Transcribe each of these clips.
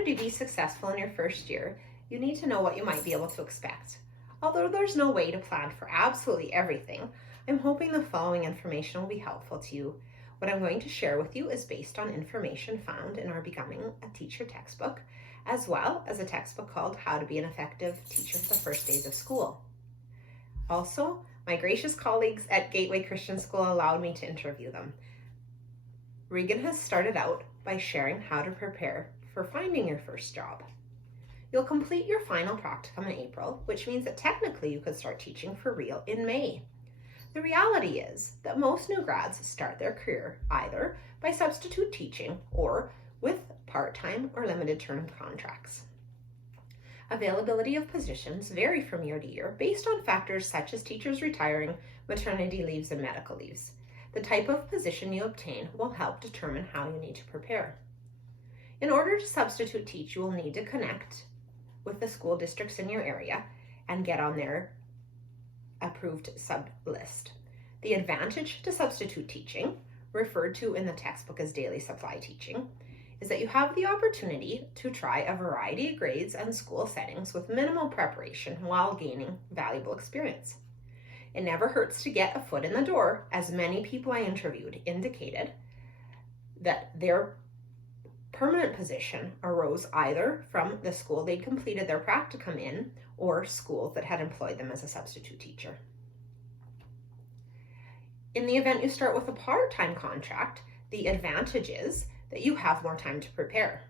order to be successful in your first year, you need to know what you might be able to expect. Although there's no way to plan for absolutely everything, I'm hoping the following information will be helpful to you. What I'm going to share with you is based on information found in our Becoming a Teacher textbook, as well as a textbook called How to Be an Effective Teacher the First Days of School. Also, my gracious colleagues at Gateway Christian School allowed me to interview them. Regan has started out by sharing how to prepare for finding your first job. You'll complete your final practicum in April, which means that technically you could start teaching for real in May. The reality is that most new grads start their career either by substitute teaching or with part-time or limited term contracts. Availability of positions vary from year to year based on factors such as teachers retiring, maternity leaves, and medical leaves. The type of position you obtain will help determine how you need to prepare. In order to substitute teach, you will need to connect with the school districts in your area and get on their approved sub list. The advantage to substitute teaching, referred to in the textbook as daily supply teaching, is that you have the opportunity to try a variety of grades and school settings with minimal preparation while gaining valuable experience. It never hurts to get a foot in the door, as many people I interviewed indicated that their permanent position arose either from the school they'd completed their practicum in or schools that had employed them as a substitute teacher. In the event you start with a part-time contract, the advantage is that you have more time to prepare.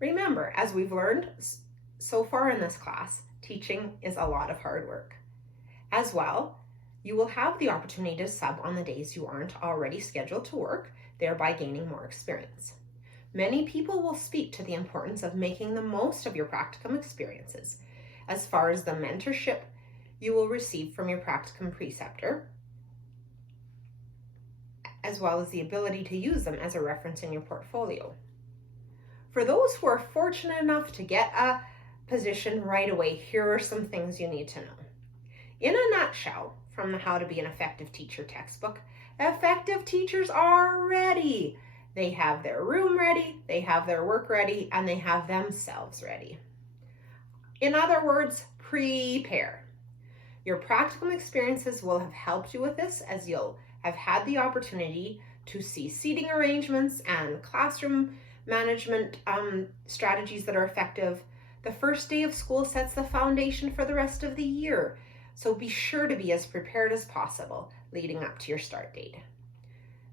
Remember, as we've learned so far in this class, teaching is a lot of hard work. As well, you will have the opportunity to sub on the days you aren't already scheduled to work, thereby gaining more experience. Many people will speak to the importance of making the most of your practicum experiences, as far as the mentorship you will receive from your practicum preceptor, as well as the ability to use them as a reference in your portfolio. For those who are fortunate enough to get a position right away, here are some things you need to know. In a nutshell, from the How to Be an Effective Teacher textbook, effective teachers are ready. They have their room ready, they have their work ready, and they have themselves ready. In other words, prepare. Your practicum experiences will have helped you with this, as you'll have had the opportunity to see seating arrangements and classroom management strategies that are effective. The first day of school sets the foundation for the rest of the year, so be sure to be as prepared as possible leading up to your start date.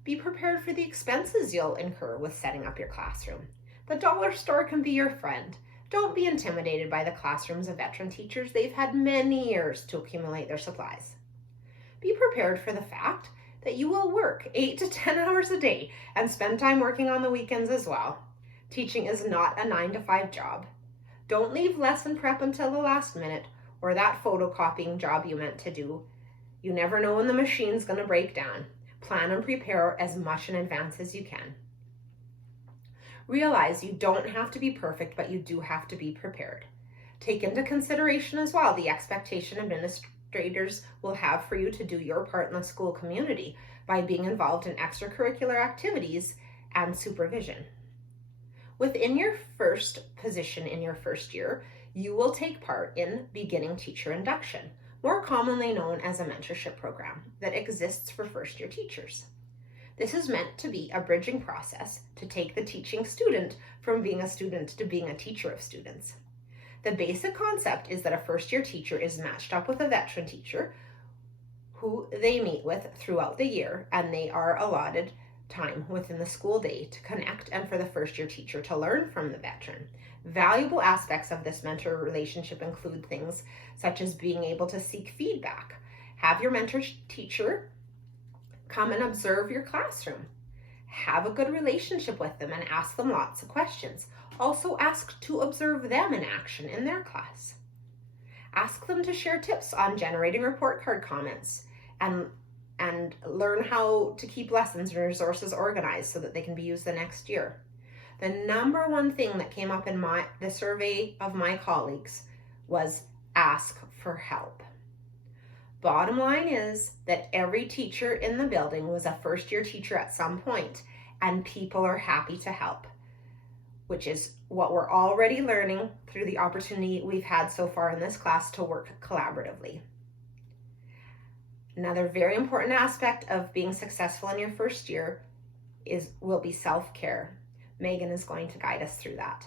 Be prepared for the expenses you'll incur with setting up your classroom. The dollar store can be your friend. Don't be intimidated by the classrooms of veteran teachers. They've had many years to accumulate their supplies. Be prepared for the fact that you will work 8 to 10 hours a day and spend time working on the weekends as well. Teaching is not a 9-to-5 job. Don't leave lesson prep until the last minute or that photocopying job you meant to do. You never know when the machine's going to break down. Plan and prepare as much in advance as you can. Realize you don't have to be perfect, but you do have to be prepared. Take into consideration as well the expectation administrators will have for you to do your part in the school community by being involved in extracurricular activities and supervision. Within your first position in your first year, you will take part in Beginning Teacher Induction, more commonly known as a mentorship program that exists for first-year teachers. This is meant to be a bridging process to take the teaching student from being a student to being a teacher of students. The basic concept is that a first-year teacher is matched up with a veteran teacher who they meet with throughout the year, and they are allotted time within the school day to connect and for the first-year teacher to learn from the veteran. Valuable aspects of this mentor relationship include things such as being able to seek feedback. Have your mentor teacher come and observe your classroom. Have a good relationship with them and ask them lots of questions. Also ask to observe them in action in their class. Ask them to share tips on generating report card comments and learn how to keep lessons and resources organized so that they can be used the next year. The number one thing that came up in the survey of my colleagues was ask for help. Bottom line is that every teacher in the building was a first-year teacher at some point, and people are happy to help. which is what we're already learning through the opportunity we've had so far in this class to work collaboratively. Another very important aspect of being successful in your first year will be self-care. Megan is going to guide us through that.